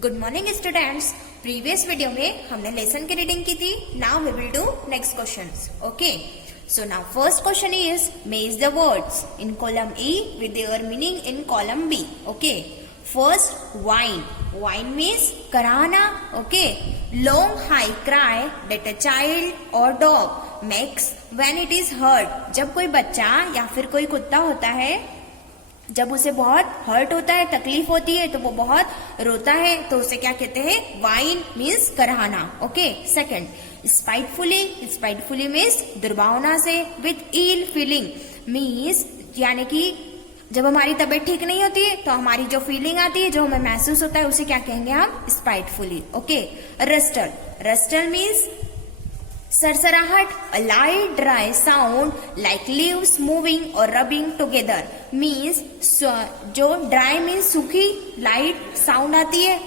Good morning students. Previous video में हमने lesson की रीडिंग की थी। Now we will do next questions. Okay, so now first question is match the words in column E with their meaning in column B. Okay, first whine. Whine means कराना. Okay, long high cry that a child or dog makes when it is hurt. जब कोई बच्चा या फिर कोई कुत्ता होता है, जब उसे बहुत हर्ट होता है, तकलीफ होती है, तो वो बहुत रोता है, तो उसे क्या कहते हैं? वाइन मीन्स कराना. Okay, second spitefully. Spitefully means दुर्भावना से. विथ इल फीलिंग मीन्स यानी कि जब हमारी तबीयत ठीक नहीं होती है तो हमारी जो फीलिंग आती है, जो हमें महसूस होता है, उसे क्या कहेंगे हम? Spitefully. Okay, rustle. Rustle means सरसराहट. A light dry sound like leaves moving और रबिंग टुगेदर मीन्स जो ड्राई मीन्स सूखी, लाइट साउंड आती है.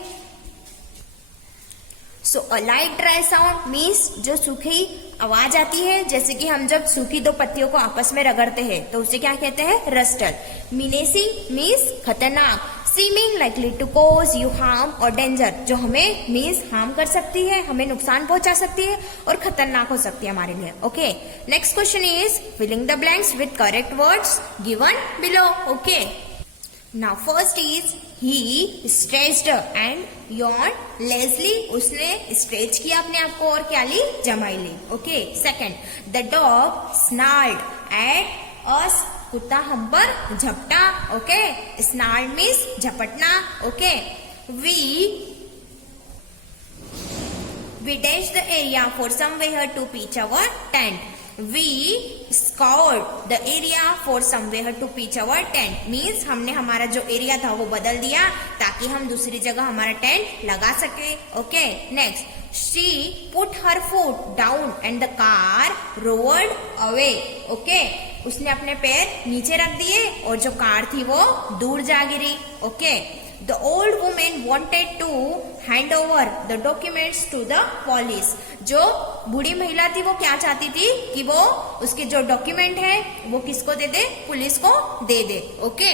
So a light dry sound means जो सूखी आवाज आती है, जैसे कि हम जब सूखी दो पत्तियों को आपस में रगड़ते हैं तो उसे क्या कहते हैं? रस्टल. मिनेसिंग मीन्स खतरनाक. Seeming likely to cause you harm और डेंजर, जो हमें मीन्स हार्म कर सकती है, हमें नुकसान पहुंचा सकती है और खतरनाक हो सकती है हमारे लिए. Okay, next question is filling the blanks with correct words given below. Okay, now first is he stretched and yawned lazily. उसने स्ट्रेच किया अपने आप को और क्या ली? जमाई ली. Okay, second the dog snarled at us. कुत्ता हम पर झपटा. ओके, स्नार्ल्ड मीन्स झपटना. Okay, we dashed the area for somewhere to pitch our tent. We scoured the area for somewhere to pitch our tent means हमने हमारा जो area था वो बदल दिया ताकि हम दूसरी जगह हमारा टेंट लगा सके. Okay, next she put her foot down and the car roared away. Okay, उसने अपने पैर नीचे रख दिए और जो कार थी वो दूर जा गिरी. Okay, the old woman wanted to hand over the documents to the police. जो बूढ़ी महिला थी वो क्या चाहती थी कि वो उसके जो डॉक्यूमेंट है वो किसको दे दे? पुलिस को दे दे. Okay,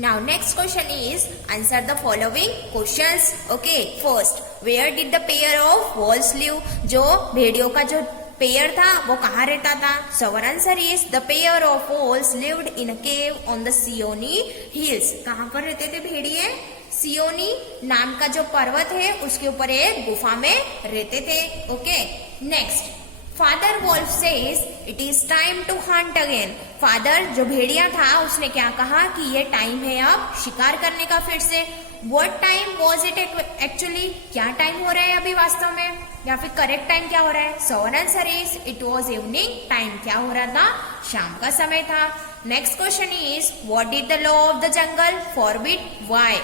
now next question is answer the following questions. Okay, first where did the pair of wolves live. जो भेड़ियों का जो पेयर था वो कहाँ रहता था? So our answer is the pair of wolves lived in a cave on the Seeonee hills. कहाँ पर रहते थे भेड़िए? सियोनी नाम का जो पर्वत है उसके ऊपर एक गुफा में रहते थे. Okay, next father wolf says it is time to hunt again. Father जो भेड़िया था उसने क्या कहा कि ये टाइम है अब शिकार करने का फिर से. What time was it actually? क्या टाइम हो रहा है अभी वास्तव में, या फिर करेक्ट टाइम क्या हो रहा है? So answer is it was evening time. क्या हो रहा था? शाम का समय था. Next question is what did the law of the jungle forbid. Why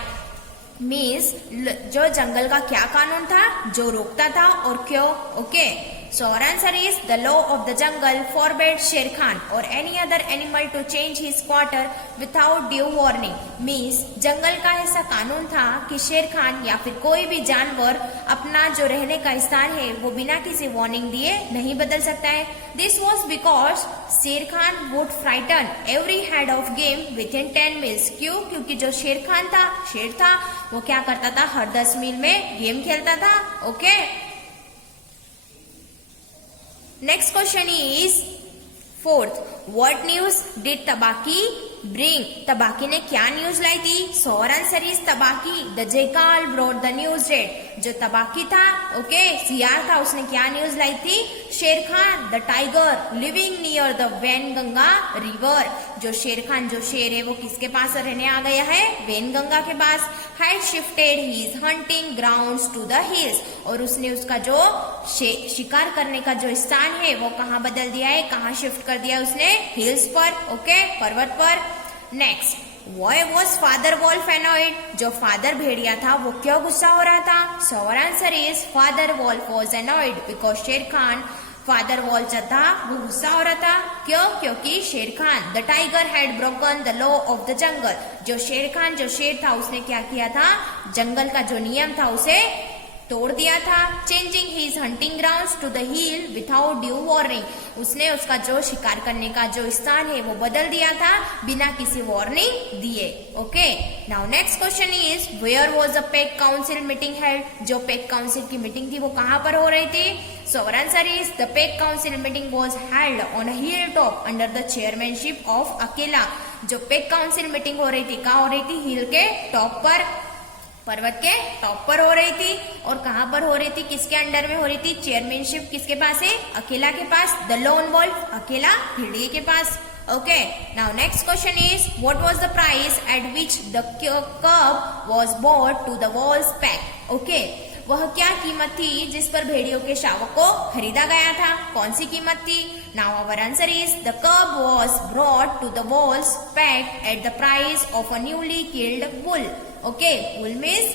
means जो जंगल का क्या कानून था जो रोकता था और क्यों? Okay, so our answer is the law of the jungle forbade Sher Khan or any other animal to change his quarter without due warning. means जंगल का ऐसा कानून था कि शेर खान या फिर कोई भी जानवर अपना जो रहने का स्थान है वो बिना किसी वार्निंग दिए नहीं बदल सकता है. This was because शेर Khan would frighten every head of game within 10 miles. क्यों? क्योंकि जो शेर खान था, शेर था, वो क्या करता था? हर 10 मील में गेम खेलता था. Okay, next question is fourth what news did Tabaqui bring. Tabaqui ने क्या न्यूज लाई थी? So our answer is Tabaqui the jackal brought the news dead. जो तबाकी था, ओके, सियार था, उसने क्या न्यूज लाई थी? शेर Khan the tiger living near the Wainganga river. जो शेर खान जो शेर है वो किसके पास रहने आ गया है? वैनगंगा के पास. Had shifted his hunting grounds to the hills. और उसने उसका जो शिकार करने का जो स्थान है वो कहाँ बदल दिया है? कहाँ शिफ्ट कर दिया उसने? हिल्स पर. ओके, पर्वत पर. Next Why was father wolf annoyed? जो फादर भेड़िया था वो क्यों गुस्सा हो रहा था? So our answer is father wolf was annoyed because शेर खान फादर वॉल्फ जो था वो गुस्सा हो रहा था. क्यों? क्योंकि शेर Khan the tiger had broken the law of the jungle. जो शेर खान जो शेर था उसने क्या किया था? जंगल का जो नियम था उसे तोड़ दिया था। Changing his hunting grounds to the hill without due warning, उसने उसका जो शिकार करने का जो स्थान है वो बदल दिया था बिना किसी वार्निंग दिए। Okay, now next question is where was the pack council meeting held, जो पेक काउंसिल की मीटिंग थी वो कहां पर हो रही थी? So our answer is the pack council meeting was held on a hill top under the chairmanship of Akela, जो पेक काउंसिल मीटिंग हो रही थी कहाँ हो रही थी? हिल के टॉप पर, पर्वत के टॉप पर हो रही थी। और कहां पर हो रही थी? किसके अंडर में हो रही थी? चेयरमैनशिप किसके पास है? अकेला के पास, द लोन वोल्फ, अकेला भेड़िए के पास। Okay, now next question is what was the price at which the cub was bought to the wolves pack. Okay, वह क्या कीमत थी जिस पर भेड़ियों के शावक को खरीदा गया था? कौन सी कीमत थी? Now our answer is the cub was brought to the wolves pack at the price of a newly killed bull. Okay, bull means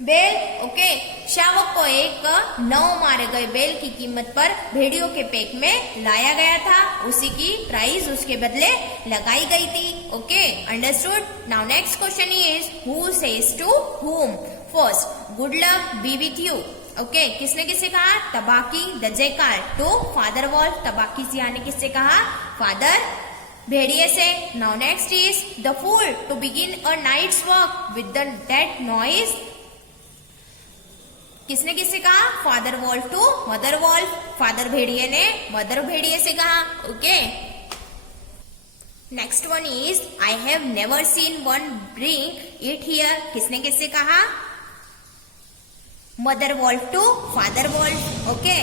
बेल। ओके, शावक को एक नव मारे गए बेल की कीमत पर भेड़ियों के पैक में लाया गया था, उसी की प्राइस उसके बदले लगाई गई थी। Okay, understood. Now next question is who says to whom. First, good luck be with you. Okay, किसने किससे कहा? Tabaqui the jackal to father wolf, Tabaqui सिया ने किससे कहा? फादर भेड़िए से। Now next is the fool to begin a night's work with the dead noise, किसने किससे कहा? Father wolf to mother wolf, father भेड़िए ने मदर भेड़िए से कहा। Okay, next one is I have never seen one bring it here, किसने किससे कहा? Mother wolf to father wolf. Okay,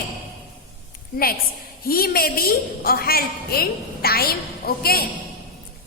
next he may be a help in time. Okay,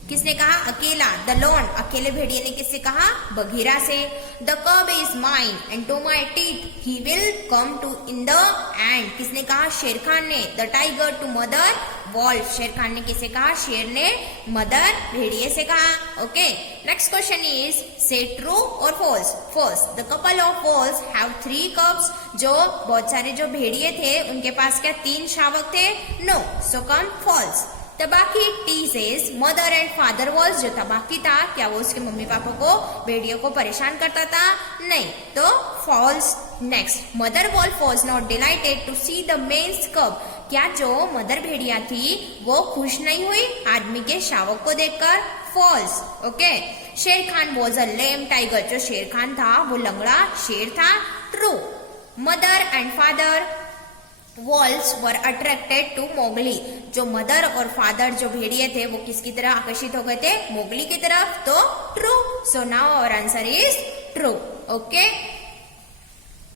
किसने कहा? अकेला द लोन, अकेले भेड़िए ने किससे कहा? बघीरा से। The cub is mine and to my teeth he will come to in the end, किसने कहा? शेर खान ने। The tiger to mother wolf, Shere Khan ने किसे कहा? शेर ने मदर भेड़िए से कहा। Okay, next question is say true और false. First, the couple of wolves have 3 cubs, जो बहुत सारे जो भेड़िए थे उनके पास क्या 3 शावक थे? No, so come false. Tabaqui teases mother and father wolves, जो तबाकी था क्या वो उसके मम्मी पापा को भेड़ियों को परेशान करता था? नहीं, तो false. Next, mother wolf was not delighted to see the man's cub, क्या जो मदर भेड़िया थी वो खुश नहीं हुई आदमी के शावक को देखकर? False. Okay, Shere Khan was a lame tiger, जो शेर खान था वो लंगड़ा शेर था। True. Mother and father wolves were attracted to Mowgli, जो मदर और फादर जो भेड़िए थे वो किसकी तरह आकर्षित हो गए थे? मोगली की तरफ। तो true. So now our answer is true. Okay.